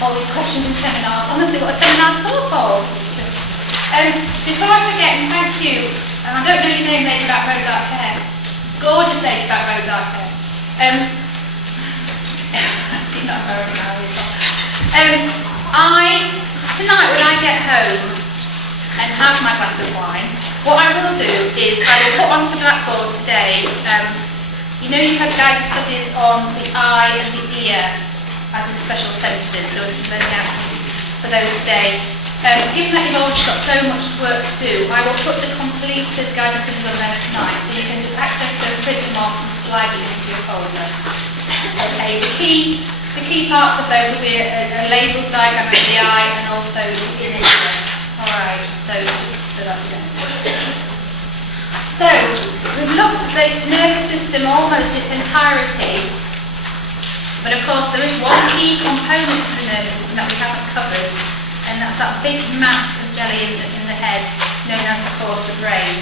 all these questions in seminars. Honestly, what a seminar's full of. Before I forget, and thank you, and I don't know your name, lady about rose dark hair. Gorgeous lady about rose dark hair. You're not embarrassing now, tonight when I get home and have my glass of wine, what I will do is I will put onto Blackboard today, you know you have guided studies on the eye and the ear as in special senses. There was some learning outcomes for those today. Given that you've already got so much work to do, I will put the completed guided studies on there tonight, so you can just access them, print them off and slide them into your folder. Okay, the key parts of those will be a labelled diagram of the eye and also the inner ear. Alright, so that's it. So, we've looked at the nervous system almost its entirety, but of course there is one key component to the nervous system that we haven't covered, and that's that big mass of jelly in the head, known as, of course, the brain.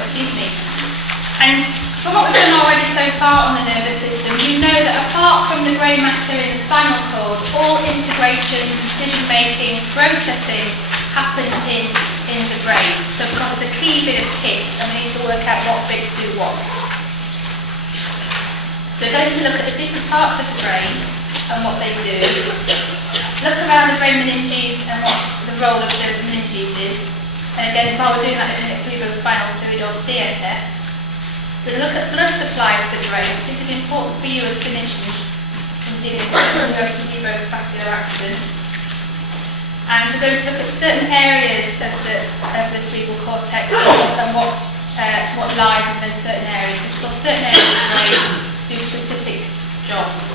Excuse me. And from what we've done already so far on the nervous system, you know that apart from the grey matter in the spinal cord, all integration, decision-making, processing happens in the brain. So of course it's a key bit of kit, and we need to work out what bits do what. So we're going to look at the different parts of the brain and what they do. Look around the brain meninges and what the role of the meninges is. And again, while we're doing that in the cerebrospinal fluid or CSF, we'll look at blood supply to the brain. I think it's important for you as clinicians in dealing with cerebrovascular accidents. And we're going to look at certain areas of the cerebral cortex and what lies in those certain areas. Because certain areas of the brain do specific jobs.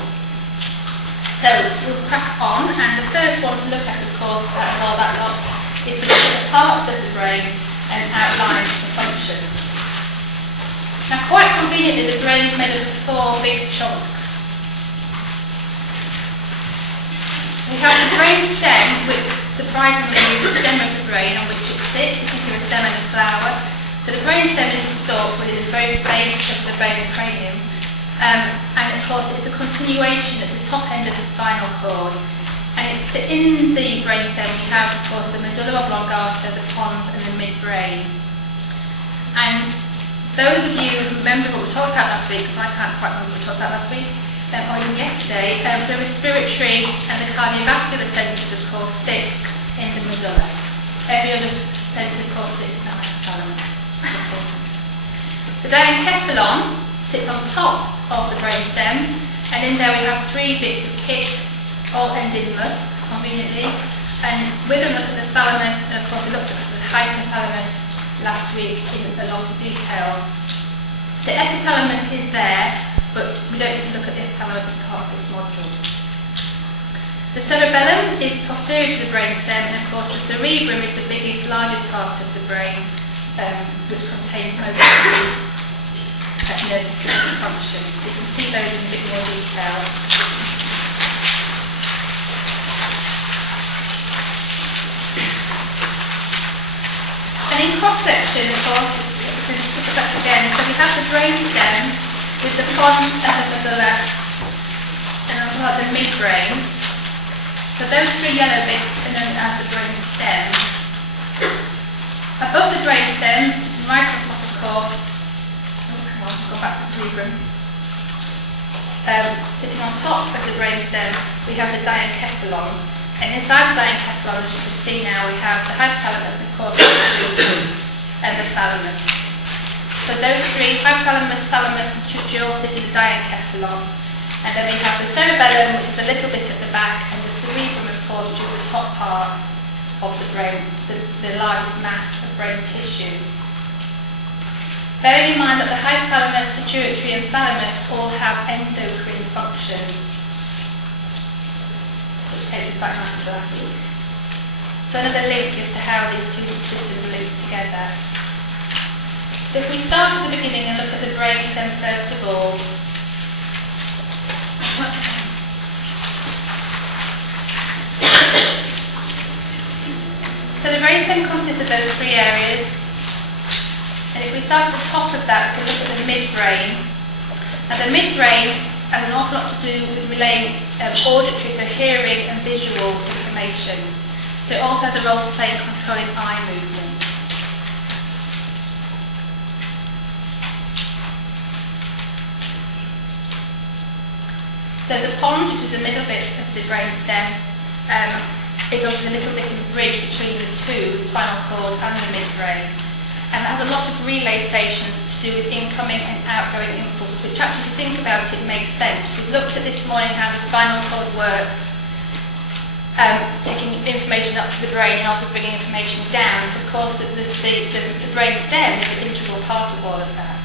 So we'll crack on, and the first one to look at, of course, out of all that lot, is to look at the parts of the brain and outline the function. Now, quite conveniently, the brain is made up of 4 big chunks. We have the brain stem, which surprisingly is the stem of the brain on which it sits. You think of a stem and a flower. So the brain stem is the stalk, which is the very base of the brain cranium. And of course it's a continuation at the top end of the spinal cord. And it's in the brainstem we have, of course, the medulla oblongata, the pons, and the midbrain. And those of you who remember what we talked about last week, because I can't quite remember what we talked about last week, or even yesterday, the respiratory and the cardiovascular centres, of course, sit in the medulla. Every other centre, of course, sits in the hypothalamus. The diencephalon sits on top of the brainstem, and in there we have 3 bits of kit, all end in mus, conveniently. And we're going to look at the thalamus, and of course we looked at the hypothalamus last week in a lot of detail. The epithalamus is there, but we don't need to look at the epithalamus as part of this module. The cerebellum is posterior to the brainstem, and of course the cerebrum is the biggest, largest part of the brain, which contains most of the nervous system functions. So you can see those in a bit more detail. And in cross-section, of course, we can look at that again. So we have the brainstem with the pons and the medulla and the midbrain. So those 3 yellow bits are known as the brainstem. Above the brainstem, right on top, of course, go back to the cerebrum. Sitting on top of the brainstem, we have the diencephalon, and inside the diencephalon, as you can see now, we have the hypothalamus, of course, and the thalamus. So those 3, hypothalamus, thalamus, and all sit in the diencephalon, and then we have the cerebellum, which is a little bit at the back, and the cerebrum, of course, which is the top part of the brain, the largest mass of brain tissue. Bearing in mind that the hypothalamus, pituitary and thalamus all have endocrine function, which takes us back to last week. So another link as to how these 2 systems are linked together. So if we start at the beginning and look at the brainstem first of all. So the brainstem consists of those 3 areas. And if we start at the top of that, we can look at the midbrain. Now the midbrain has an awful lot to do with relaying auditory, so hearing and visual information. So it also has a role to play in controlling eye movement. So the pons, which is the middle bit of the brain stem, is also the little bit in the bridge between the two, the spinal cord and the midbrain. And it has a lot of relay stations to do with incoming and outgoing impulses, which actually, if you think about it, makes sense. We've looked at this morning how the spinal cord works, taking information up to the brain and also bringing information down. So of course, the brain stem is an integral part of all of that.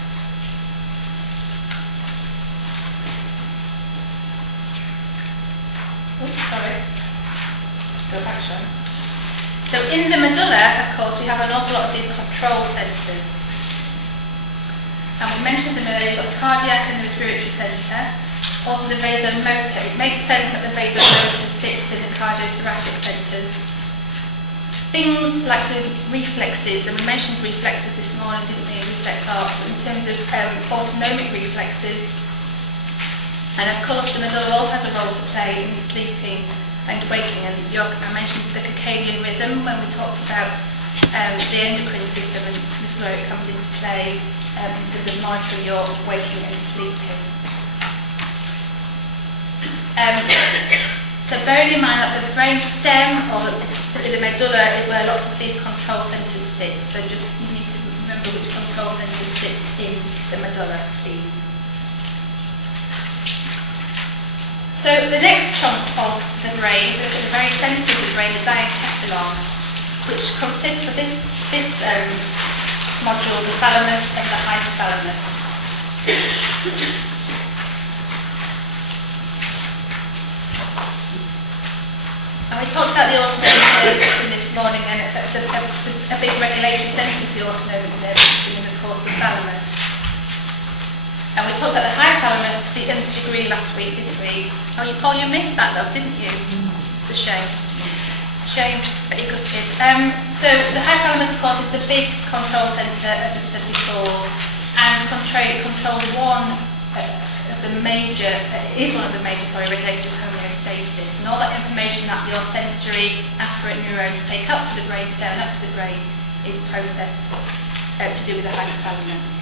Oops, sorry. Go back, Sean. So in the medulla, of course, we have an awful lot of these control centres. And we mentioned the medulla, you've got the cardiac and the respiratory centre, also the vasomotor. It makes sense that the vasomotor sits within the cardiothoracic centres. Things like the reflexes, and we mentioned reflexes this morning, didn't we, reflex arts, in terms of autonomic reflexes. And of course, the medulla also has a role to play in sleeping and waking. And I mentioned the circadian rhythm when we talked about the endocrine system, and this is where it comes into play in terms of monitoring your waking and sleeping. So bearing in mind that the brain stem, or specifically the medulla, is where lots of these control centres sit. So just you need to remember which control centres sit in the medulla, please. So the next chunk of the brain, we look at the very centre of the brain, the diencephalon, which consists of this module, the thalamus and the hypothalamus. And we talked about the autonomic nervous system this morning, and a big regulatory centre of the autonomic nervous system, of course, the thalamus. And we talked about the hypothalamus to the nth degree last week, didn't we? Oh, you missed that, love, didn't you? It's a shame. Shame, but you gutted. So the hypothalamus, of course, is the big control centre, as we said before, and controls one of the major regulators of homeostasis, and all that information that your sensory afferent neurons take up to the brainstem and up to the brain is processed to do with the hypothalamus.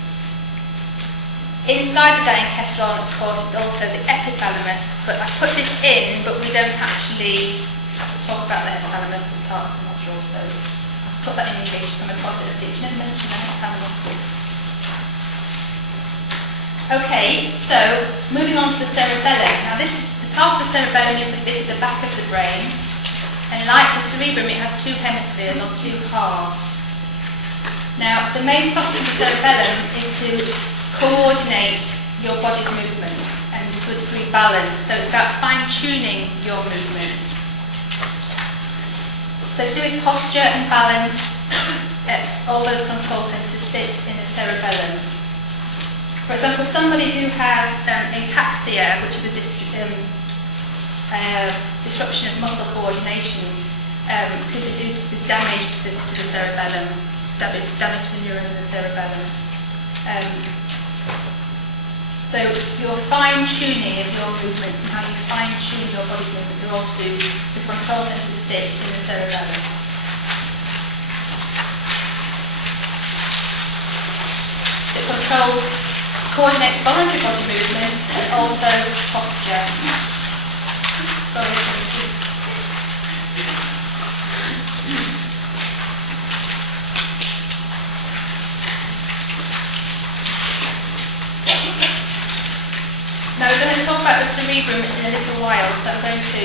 Inside the diencephalon, of course, is also the epithalamus, but I put this in, but we don't actually talk about the epithalamus as part of the module, so I've put that in case you come across it. I never mentioned the epithalamus. Okay, so moving on to the cerebellum. Now the top of the cerebellum is the bit at the back of the brain, and like the cerebrum, it has two hemispheres, or two halves. Now, the main function of the cerebellum is to coordinate your body's movements and to a degree balance. So it's about fine-tuning your movements. So to do with posture and balance, all those control centres sit in the cerebellum. For example, somebody who has ataxia, which is a disruption of muscle coordination, could be due to the damage to the cerebellum, damage to the neurons of the cerebellum. So your fine-tuning of your movements and how you fine-tune your body's movements are all to do with the control centres sit in the cerebellum. It coordinates voluntary body movements and also posture. Sorry. Now we're going to talk about the cerebrum in a little while, so I'm going to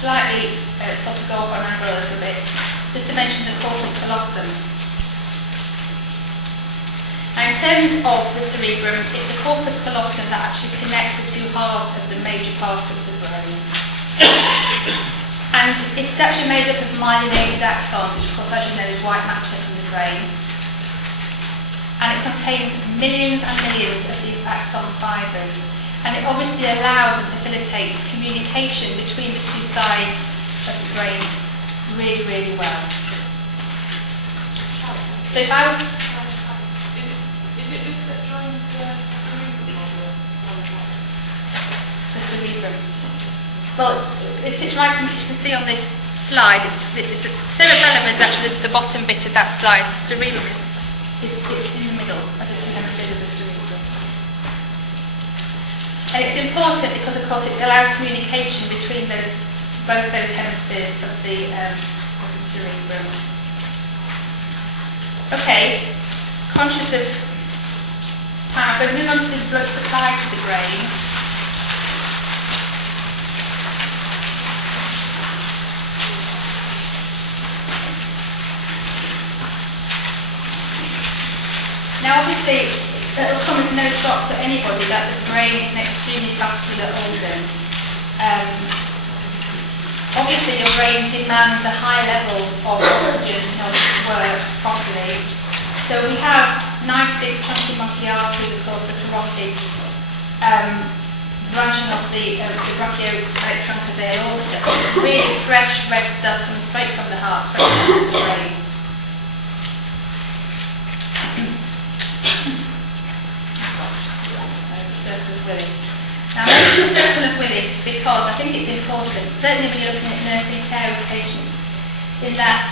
slightly sort of go off on angle a little bit, just to mention the corpus callosum. Now in terms of the cerebrum, it's the corpus callosum that actually connects the two halves of the major part of the brain. And it's actually made up of myelinated axons, which of course, as you know, is white matter from the brain. And it contains millions and millions of these axon fibres. And it obviously allows and facilitates communication between the two sides of the brain really, really well. So if I was... Is it this that joins the cerebral model? cerebrum? Well, it sits right in, you can see on this slide, cerebellum is actually the bottom bit of that slide. The cerebrum is in the middle of the two hemispheres of the cerebrum. And it's important because, of course, it allows communication between both those hemispheres of the cerebrum. Okay, conscious of time, I'm going to move on to the blood supply to the brain. Now, obviously, it will come as no shock to anybody that the brain is an extremely vascular organ. Obviously, your brain demands a high level of oxygen in order to work properly. So we have nice big chunky monkey arteries, of course, the carotids, branching off the brachioelectronic aorta. Really fresh red stuff comes straight from the heart, straight from the brain. Circle of Willis. Now, I mention the circle of Willis because I think it's important, certainly when you're looking at nursing care of patients, in that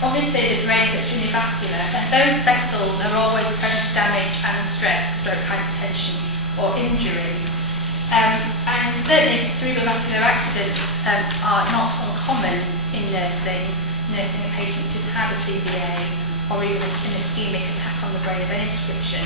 obviously the brain is extremely vascular and those vessels are always prone to damage and stress, stroke, hypertension or injury. And certainly cerebrovascular accidents are not uncommon in nursing a patient who's had a CVA or even an ischemic attack on the brain of any description.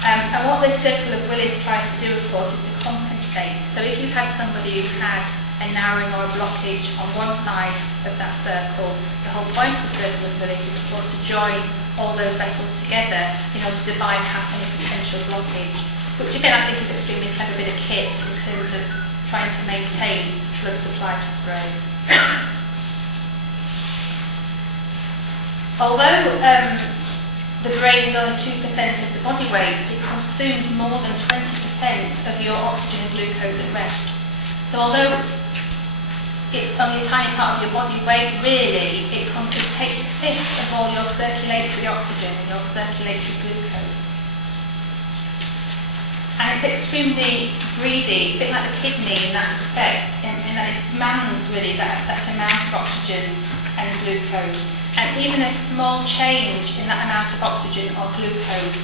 And what the circle of Willis tries to do, of course, is to compensate. So if you had somebody who had a narrowing or a blockage on one side of that circle, the whole point of the circle of Willis is, of course, to join all those vessels together in order to bypass any potential blockage, which again I think is extremely clever bit of kit in terms of trying to maintain blood supply to the brain. Although the brain is only 2% of the body weight, it consumes more than 20% of your oxygen and glucose at rest. So although it's only a tiny part of your body weight, really, it takes a fifth of all your circulatory oxygen and your circulatory glucose. And it's extremely greedy, a bit like the kidney in that respect, in that it demands really that amount of oxygen and glucose. And even a small change in that amount of oxygen or glucose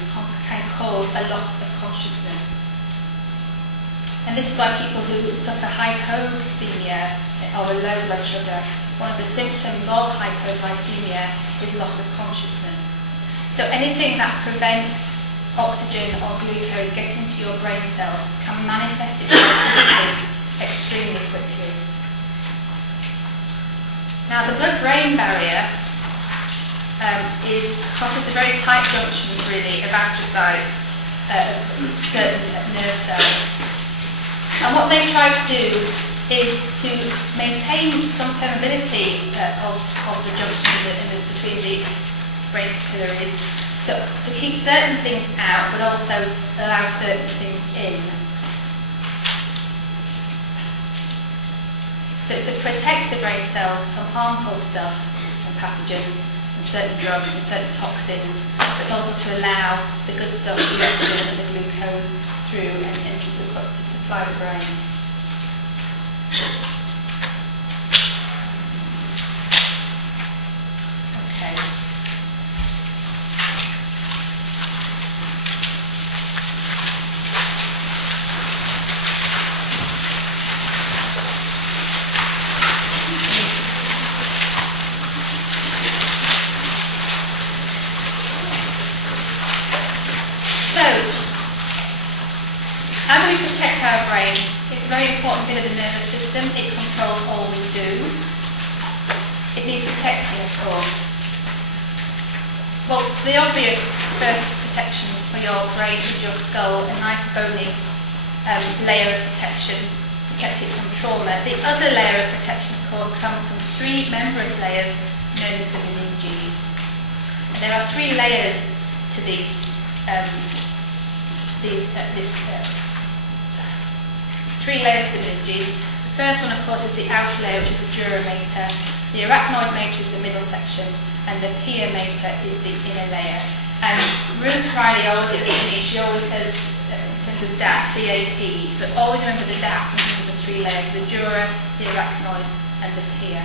can cause a loss of consciousness. And this is why people who suffer hypoglycemia or a low blood sugar, one of the symptoms of hypoglycemia is loss of consciousness. So anything that prevents oxygen or glucose getting to your brain cells can manifest itself extremely quickly. Now, the blood-brain barrier crosses a very tight junction, really, of astrocytes, certain nerve cells. And what they try to do is to maintain some permeability of the junction between the brain capillaries, to keep certain things out, but also allow certain things in. So it's to protect the brain cells from harmful stuff and pathogens, certain drugs and certain toxins, but also to allow the good stuff, the oxygen and the glucose through and to supply the brain. Okay. How do we protect our brain? It's a very important bit of the nervous system. It controls all we do. It needs protecting, of course. Well, the obvious first protection for your brain is your skull, a nice bony layer of protection, protect it from trauma. The other layer of protection, of course, comes from three membranous layers known as the meninges. And there are three layers to these three layers to the meninges. The first one, of course, is the outer layer, which is the dura mater. The arachnoid mater is the middle section, and the pia mater is the inner layer. And Ruth Riley always at uni, she always says, in terms of DAP, DAP, so always remember the DAP and the three layers, the dura, the arachnoid and the pia.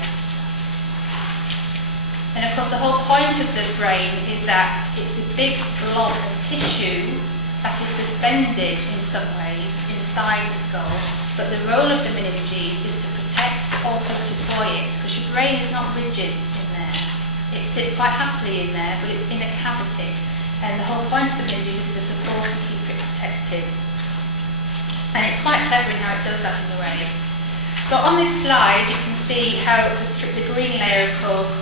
And of course the whole point of the brain is that it's a big blob of tissue that is suspended in some ways inside the skull, but the role of the meninges is to protect, also to buoy it, because your brain is not rigid in there. It sits quite happily in there, but it's in a cavity. And the whole point of the meninges is to support and keep it protected. And it's quite clever in how it does that in a way. So on this slide you can see how the green layer, of course,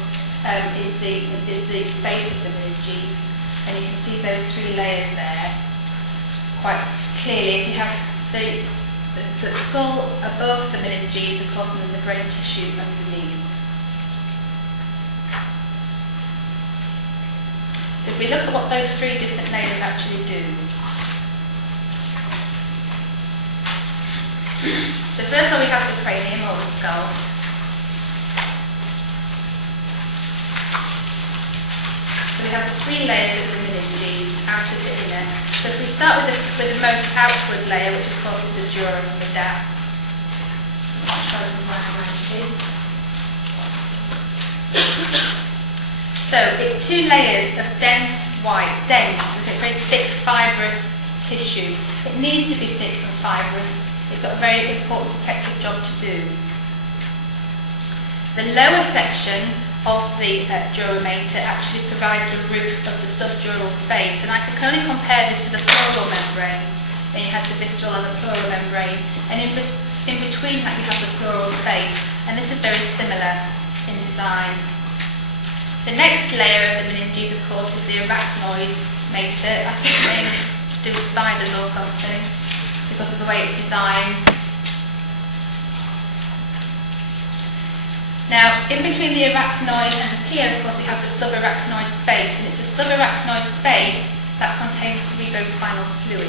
is the space of the meninges. And you can see those three layers there quite clearly. So you have the skull above the meninges, of course, and then the brain tissue underneath. So if we look at what those three different layers actually do. So first of all we have the cranium or the skull. So we have the three layers of the meninges, outer to inner. So if we start with the most outward layer, which of course is the dura from the dap. I'll show you where it is. So it's two layers of dense, okay, it's very thick, fibrous tissue. It needs to be thick and fibrous. It's got a very important protective job to do. The lower section of the dura mater actually provides the roof of the subdural space, and I can only compare this to the pleural membrane. Then you have the visceral and the pleural membrane, and in between that you have the pleural space, and this is very similar in design. The next layer of the meninges, of course, is the arachnoid mater. I think the name is to do with spiders or something, because of the way it's designed. Now, in between the arachnoid and the pia, of course, we have the subarachnoid space, and it's the subarachnoid space that contains cerebrospinal fluid,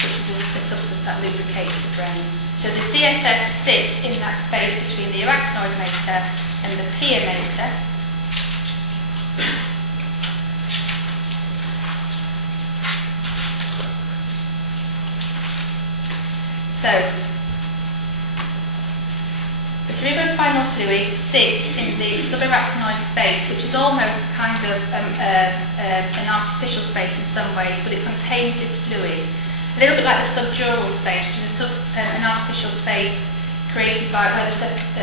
which is a substance that lubricates the brain. So the CSF sits in that space between the arachnoid mater and the pia mater. So, the cerebrospinal fluid sits in the subarachnoid space, which is almost kind of an artificial space in some ways, but it contains this fluid. A little bit like the subdural space, which is an artificial space created by where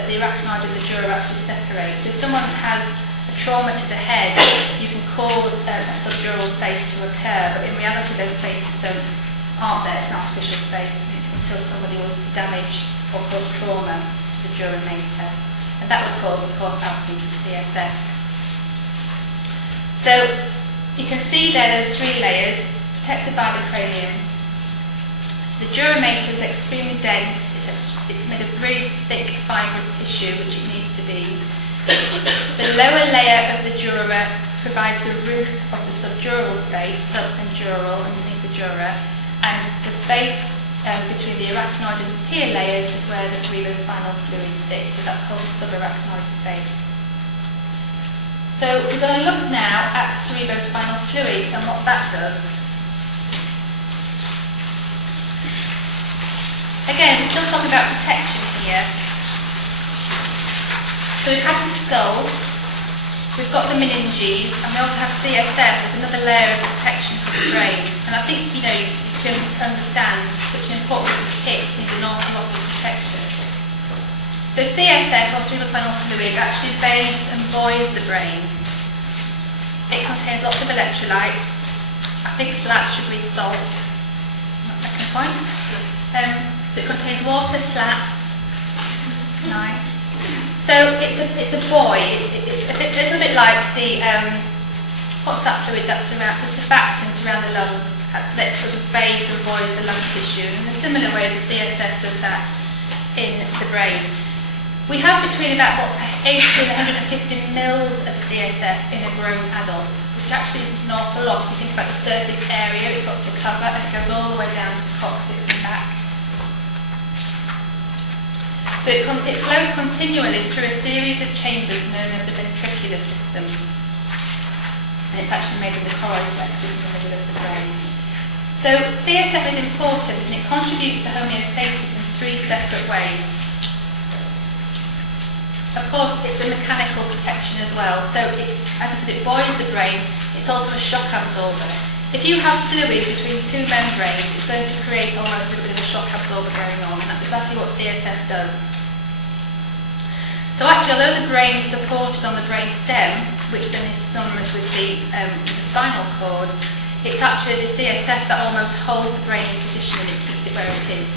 the arachnoid and the dura actually separate. So if someone has a trauma to the head, you can cause a subdural space to occur, but in reality those spaces aren't there. It's an artificial space until somebody was to damage or cause trauma to the dura mater. And that would cause, of course, absence of CSF. So you can see there those three layers, protected by the cranium. The dura mater is extremely dense. It's made of really thick, fibrous tissue, which it needs to be. The lower layer of the dura provides the roof of the subdural space, sub and dural, underneath the dura, and the space between the arachnoid and the pia layers is where the cerebrospinal fluid sits, so that's called the subarachnoid space. So we're going to look now at cerebrospinal fluid and what that does. Again, we're still talking about protection here. So we've had the skull, we've got the meninges, and we also have CSF as another layer of protection for the brain. And I think, you can understand such an important kit needs an awful lot of protection. So CSF, or cerebrospinal fluid, actually bathes and buoys the brain. It contains lots of electrolytes. I think slats should read salts. My second point. So it contains water, slats. Nice. So it's a buoy. It's a little bit like the what's that fluid that's around the surfactant around the lungs that sort of bathes and buoys the lung tissue. And in a similar way, the CSF does that in the brain. We have between about 80 and 150 mils of CSF in a grown adult, which actually isn't an awful lot. If you think about the surface area it's got to cover, and it goes all the way down to the coccyx and back. So it flows continually through a series of chambers known as the ventricular system. And it's actually made of the choroid plexus in the middle of the brain. So CSF is important and it contributes to homeostasis and 3 separate ways. Of course, it's a mechanical protection as well. So it's, as I said, it buoys the brain. It's also a shock absorber. If you have fluid between 2 membranes, it's going to create almost a little bit of a shock absorber going on, and that's exactly what CSF does. So actually, although the brain is supported on the brain stem, which then is synonymous with the spinal cord, it's actually the CSF that almost holds the brain in position and it keeps it where it is.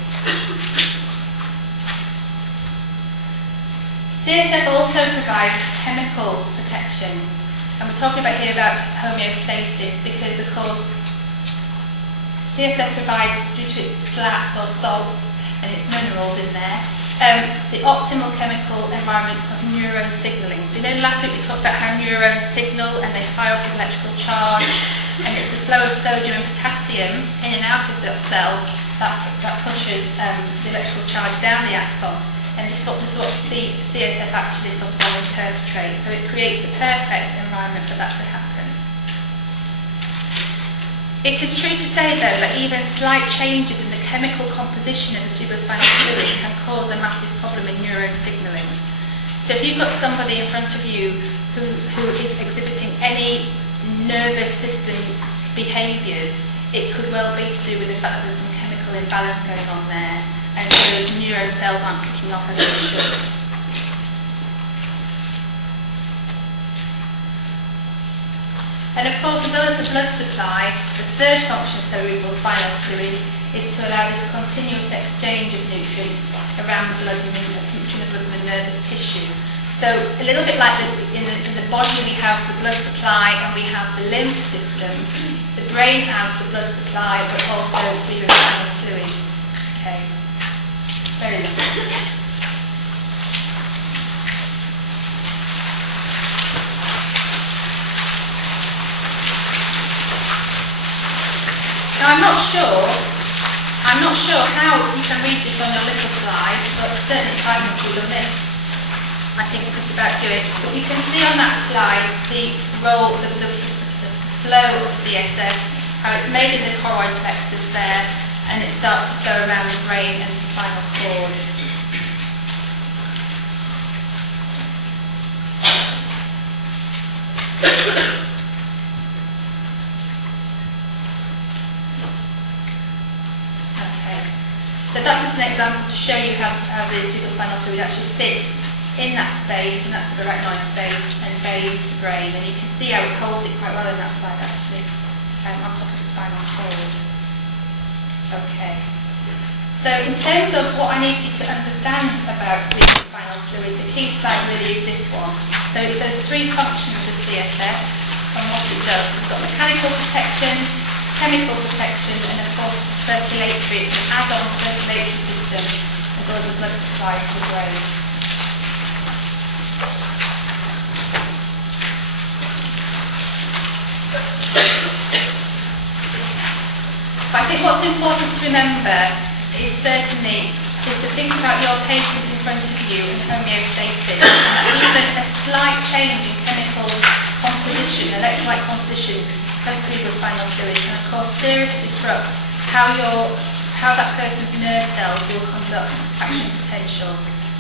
CSF also provides chemical protection, and we're talking about here about homeostasis because, of course, CSF provides, due to its slats or salts and its minerals in there, the optimal chemical environment for neuron signalling. So last week we talked about how neurons signal and they fire off an electrical charge, and it's the flow of sodium and potassium in and out of that cell that pushes the electrical charge down the axon. And this is what the CSF actually sort of interprets. So it creates the perfect environment for that to happen. It is true to say, though, that even slight changes in the chemical composition of the cerebrospinal fluid can cause a massive problem in neuron signalling. So if you've got somebody in front of you who is exhibiting any nervous system behaviours, it could well be to do with the fact that there's some chemical imbalance going on there, and so those neuron cells aren't kicking off as they should. And of course, as well as the blood supply, the third function of cerebral spinal fluid is to allow this continuous exchange of nutrients around the blood and between the blood and the nervous tissue. So a little bit like in the body we have the blood supply and we have the lymph system, the brain has the blood supply but also cerebrospinal fluid. Okay, very lovely. Now I'm not sure how you can read this on your little slide, but certainly if I can do this, I think we'll just about do it. But you can see on that slide the role, the flow of CSF, how it's made in the choroid plexus there, and it starts to flow around the brain and the spinal cord. So that's just an example to show you how the cerebrospinal fluid actually sits in that space, and that's the right noise space, and bathes the brain. And you can see how it holds it quite well in that slide actually, on top of the spinal cord. Okay. So in terms of what I need you to understand about cerebrospinal fluid, the key slide really is this one. So it's those 3 functions of CSF and what it does. We've got mechanical protection, chemical protection, and of course circulatory. It's an add-on circulatory system that goes with blood supply to the brain. But I think what's important to remember is certainly to think about your patient in front of you and homeostasis. And even a slight change in chemical composition, electrolyte composition, cerebrospinal fluid can of course seriously disrupt how that person's nerve cells will conduct action potential.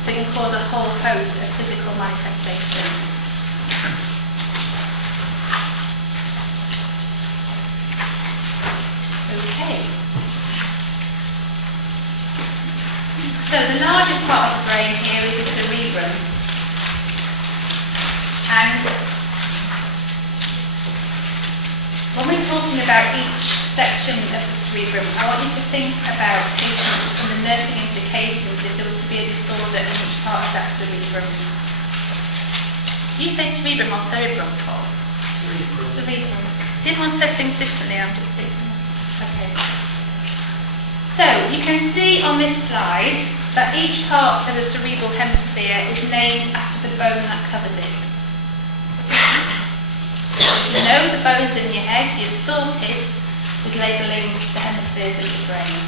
So it can cause a whole host of physical manifestations. Okay. So the largest part of the brain here is the cerebrum. And when we're talking about each section of the cerebrum, I want you to think about patients and the nursing implications if there was to be a disorder in each part of that cerebrum. Do you say cerebrum or cerebrum, Paul? Cerebrum. Cerebrum. See, everyone says things differently, I'm just thinking. Okay. So, you can see on this slide that each part of the cerebral hemisphere is named after the bone that covers it. You know the bones in your head, you're sorted with labelling the hemispheres of the brain.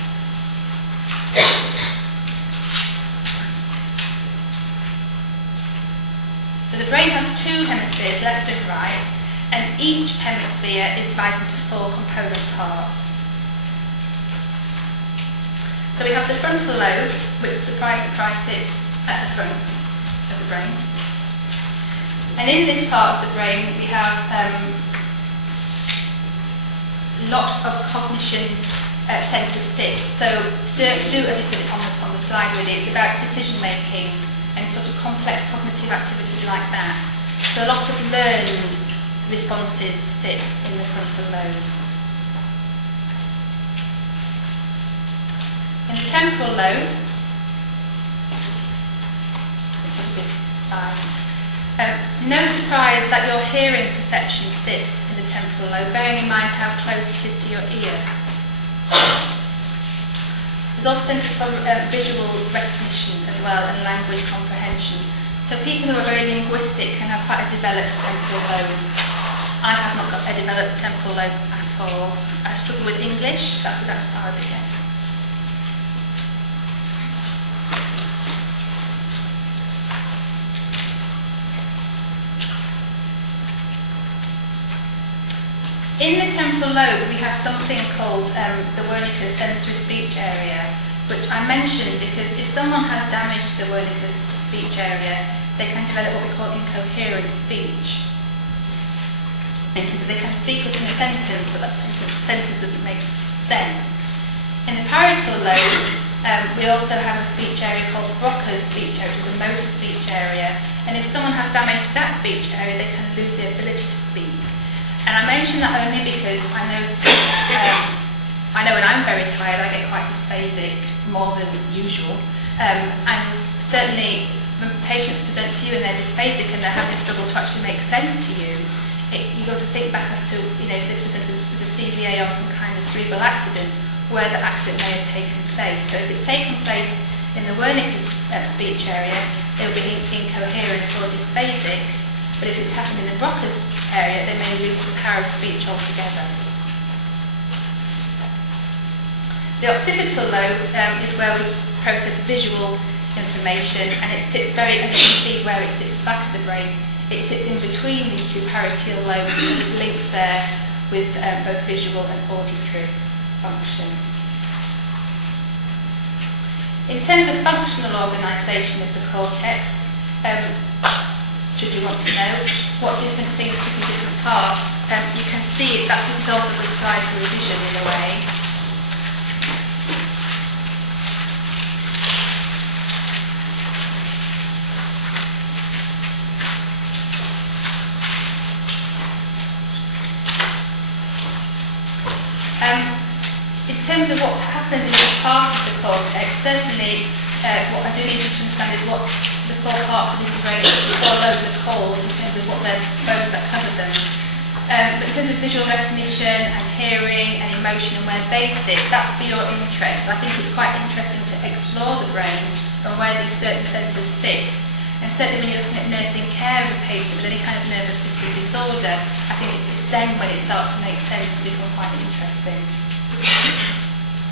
So the brain has 2 hemispheres, left and right, and each hemisphere is divided into 4 component parts. So we have the frontal lobe, which, surprise, surprise, sits at the front of the brain. And in this part of the brain, we have lots of cognition centres sit. So to do as I said on the slide really, it's about decision making and sort of complex cognitive activities like that. So a lot of learned responses sit in the frontal lobe. In the temporal lobe, which is this side, no surprise that your hearing perception sits in the temporal lobe, bearing in mind how close it is to your ear. There's also centres for visual recognition as well and language comprehension. So people who are very linguistic can have quite a developed temporal lobe. I have not got a developed temporal lobe at all. I struggle with English, that's about as far as it gets. In the temporal lobe, we have something called the Wernicke's sensory speech area, which I mentioned because if someone has damage to the Wernicke's speech area, they can develop what we call incoherent speech. Because they can speak within a sentence, but that sentence doesn't make sense. In the parietal lobe, we also have a speech area called Broca's speech area, which is a motor speech area. And if someone has damage to that speech area, they can lose the ability to speak. And I mention that only because I know when I'm very tired I get quite dysphasic, more than usual. And certainly when patients present to you and they're dysphasic and they're having a struggle to actually make sense to you, you've got to think back as to, if they presented with a CVA or some kind of cerebral accident, where the accident may have taken place. So if it's taken place in the Wernicke's speech area, they'll be incoherent or dysphasic. But if it's happened in the Broca's area, they may lose the power of speech altogether. The occipital lobe is where we process visual information, and it sits and you can see where it sits at the back of the brain. It sits in between these two parietal lobes, and there's links there with both visual and auditory function. In terms of functional organisation of the cortex, should you want to know what different things fit in different parts, you can see that this is also a good slide for revision in a way. In terms of what happens in each part of the cortex, certainly what I do need you to understand is what the four parts of the brain, the four lobes are called in terms of what they're bones that cover them. But in terms of visual recognition and hearing and emotion and where they sit, that's for your interest. I think it's quite interesting to explore the brain and where these certain centres sit. And certainly when you're looking at nursing care of a patient with any kind of nervous system disorder, I think it's then when it starts to make sense to become quite interesting.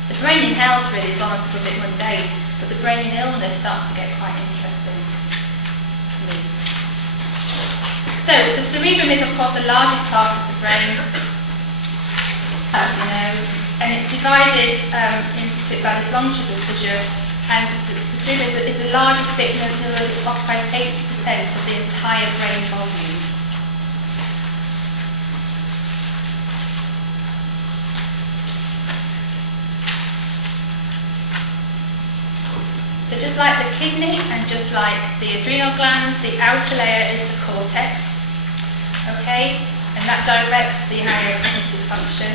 The brain in health really is almost a bit mundane, but the brain in illness starts to get quite interesting to me. So, the cerebrum is of course the largest part of the brain, as you know, and it's divided into by this longitudinal fissure, and the cerebrum is the largest bit, in other words it occupies 80% of the entire brain volume. So just like the kidney and just like the adrenal glands, the outer layer is the cortex, okay, and that directs the higher cognitive function.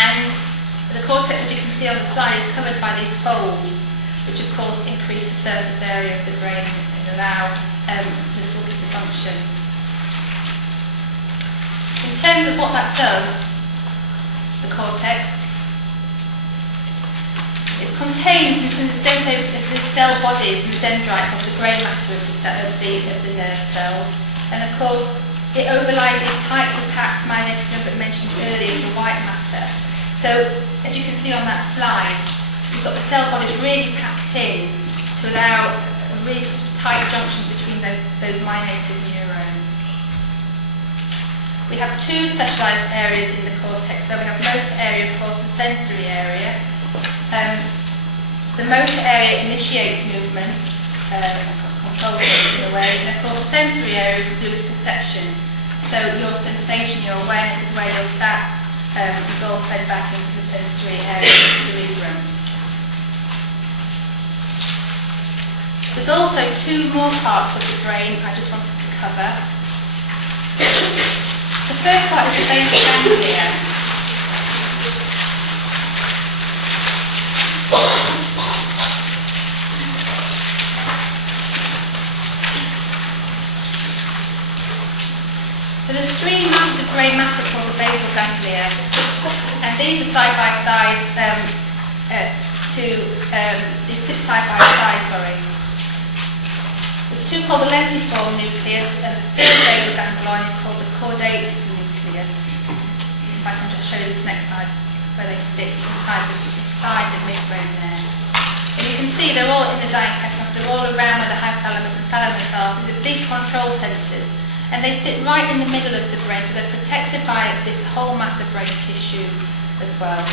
And the cortex, as you can see on the slide, is covered by these folds, which of course increase the surface area of the brain and allow this organ to function. In terms of what that does, the cortex, it's contained in the cell bodies and the dendrites of the grey matter of the nerve cells, and of course it overlies these tightly packed magnetic field that I mentioned earlier, the white matter. So as you can see on that slide, you've got the cell bodies really packed in to allow a really sort of tight junction between those myelinated neurons. We have two specialised areas in the cortex. So we have motor area, of course, and sensory area. The motor area initiates movement, controls it in a way, and of course the sensory area is to do with perception. So your sensation, your awareness of where you're sat is all fed back into the sensory area of the cerebrum. There's also two more parts of the brain I just wanted to cover. The first part is the basal ganglia. So there's three masses of grey matter called the basal ganglia, and these are side by side. These sit side by side. Sorry. There's two called the lentiform nucleus, and the third basal ganglion is called the caudate nucleus. If I can just show you this next slide, where they sit inside the midbrain there. And you can see they're all in the diencephalon, they're all around where the hypothalamus and thalamus are, so the big control centres. And they sit right in the middle of the brain, so they're protected by this whole mass of brain tissue as well.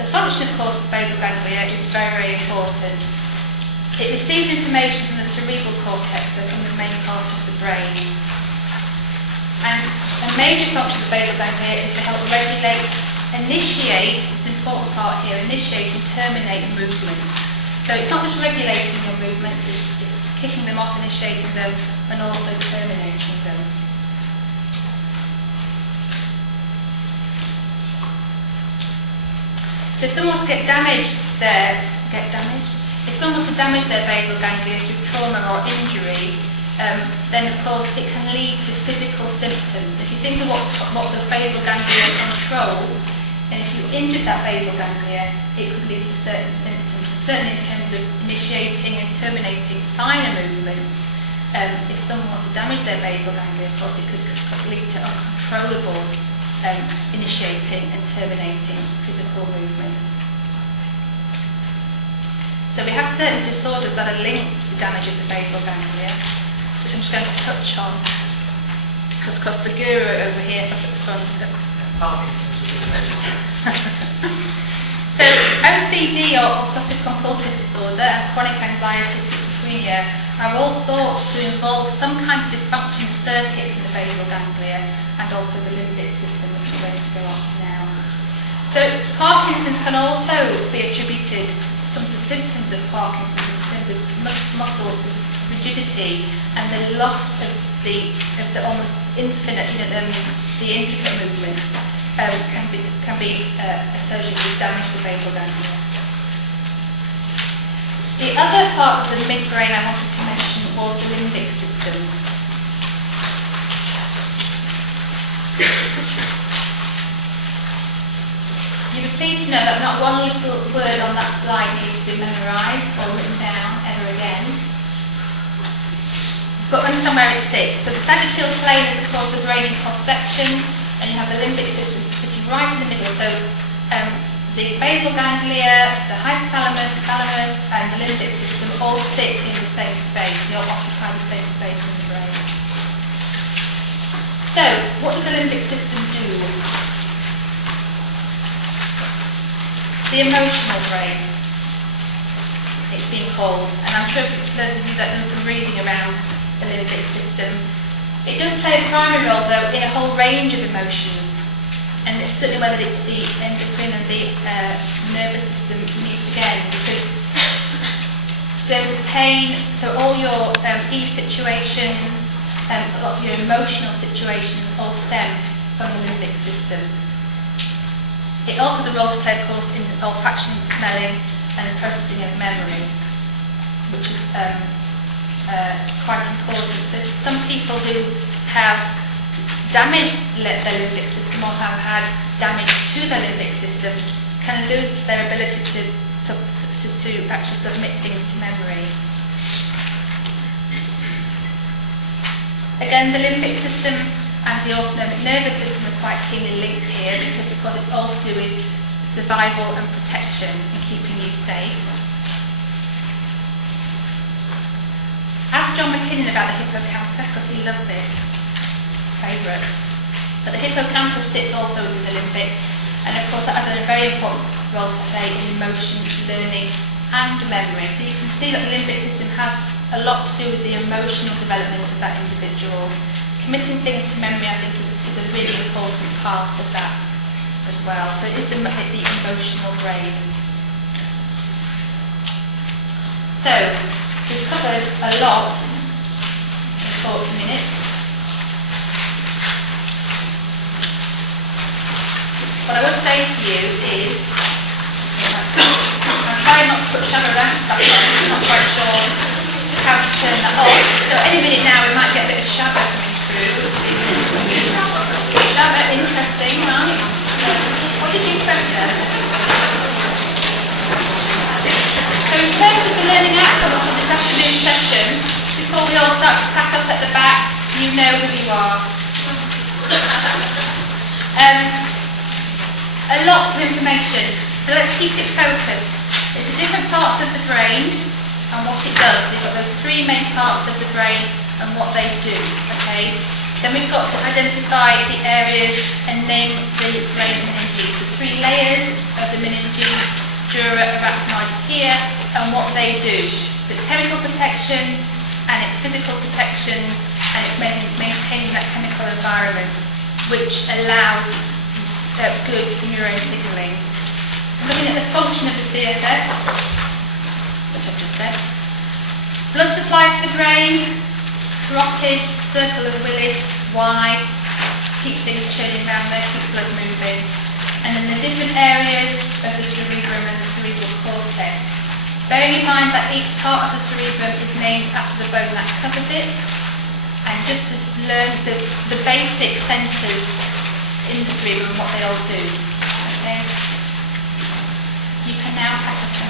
The function, of course, of basal ganglia is very, very important. It receives information from the cerebral cortex, so from the main part of the brain. And a major function of the basal ganglia is to help regulate, initiate, it's an important part here, initiate and terminate movements. So it's not just regulating your movements, it's kicking them off, initiating them, and also terminating them. So if someone wants to if someone wants to damage their basal ganglia through trauma or injury, then of course it can lead to physical symptoms. If you think of what the basal ganglia controls, and if you injured that basal ganglia, it could lead to certain symptoms, certainly in terms of initiating and terminating finer movements. If someone wants to damage their basal ganglia, of course it could lead to uncontrollable initiating and terminating physical movements. So we have certain disorders that are linked to damage of the basal ganglia, which I'm just going to touch on, because of course the guru over here up at the front. Parkinson's would be the So OCD or obsessive compulsive disorder and chronic anxiety, schizophrenia are all thought to involve some kind of dysfunction in circuits in the basal ganglia and also the limbic system, which we're going to go on to now. So Parkinson's can also be attributed to some of the symptoms of Parkinson's in terms of muscle rigidity and the loss of the almost infinite, the intricate movements can be associated with damage to the basal ganglia. The other part of the midbrain I wanted to mention was the limbic system. You'll be pleased to know that not one little word on that slide needs to be memorised or written down ever again. But understand where it sits. So the sagittal plane is of course the brain in cross-section, and you have the limbic system sitting right in the middle. So the basal ganglia, the hypothalamus, thalamus, and the limbic system all sit in the same space. They all occupy the same space in the brain. So, what does the limbic system do? The emotional brain, it's been called, and I'm sure those of you that know some reading around the limbic system, it does play a primary role though in a whole range of emotions, and it's certainly whether the endocrine and the nervous system meet again, because so the pain, so all your E situations, lots of your emotional situations all stem from the limbic system. It also has a role to play, of course, in olfaction, smelling, and processing of memory, which is quite important. So some people who have damaged their limbic system or have had damage to their limbic system can lose their ability to actually submit things to memory. Again, the limbic system and the autonomic nervous system are quite keenly linked here because, of course, it's all to do with survival and protection and keeping you safe. Ask John McKinnon about the hippocampus because he loves it. Favourite. But the hippocampus sits also within the limbic, and of course that has a very important role to play in emotions, learning and memory. So you can see that the limbic system has a lot to do with the emotional development of that individual. Committing things to memory, I think, is a really important part of that as well. So it is the emotional brain. So we've covered a lot in 40 minutes. What I would say to you is, I'm trying not to put shabba rank stuff on, I'm not quite sure how to turn that off. So any minute now we might get a bit of shabba coming through. Shabba, interesting, right? What did you press there? So in terms of the learning outcomes of this afternoon session, before we all start to pack up at the back, you know who you are. A lot of information, so let's keep it focused. It's the different parts of the brain and what it does. We've got those three main parts of the brain and what they do, okay? Then we've got to identify the areas and name the brain meninges. The three layers of the meninges, dura, arachnoid, here, and what they do. So it's chemical protection, and it's physical protection, and it's maintaining that chemical environment, which allows good neurone signalling. Looking at the function of the CSF, which I've just said. Blood supply to the brain, carotid, circle of Willis, why? Keep things churning around there, keep blood moving. And then the different areas of the cerebrum and the cerebral cortex. Bearing in mind that each part of the cerebrum is named after the bone that covers it, and just to learn the basic centres in the cerebrum and what they all do. Okay? You can now pack up and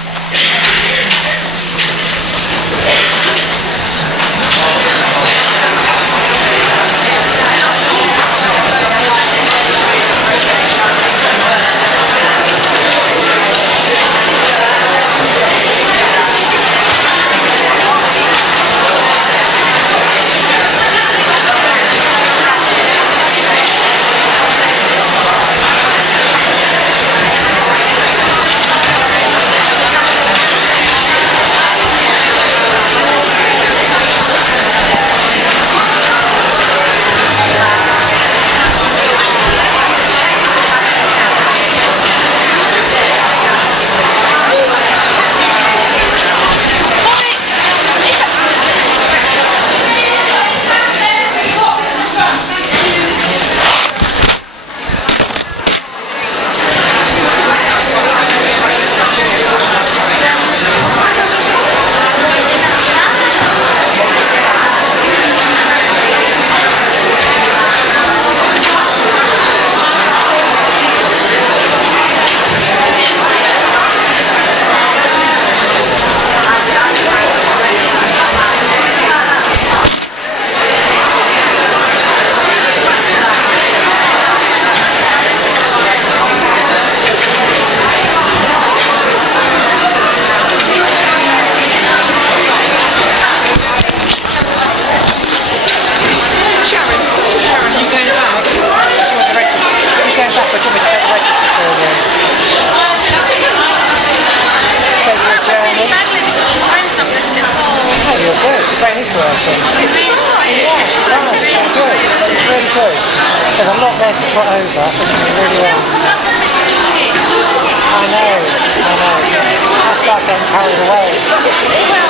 there's a lot there to put over, really well. I know. I start getting carried away.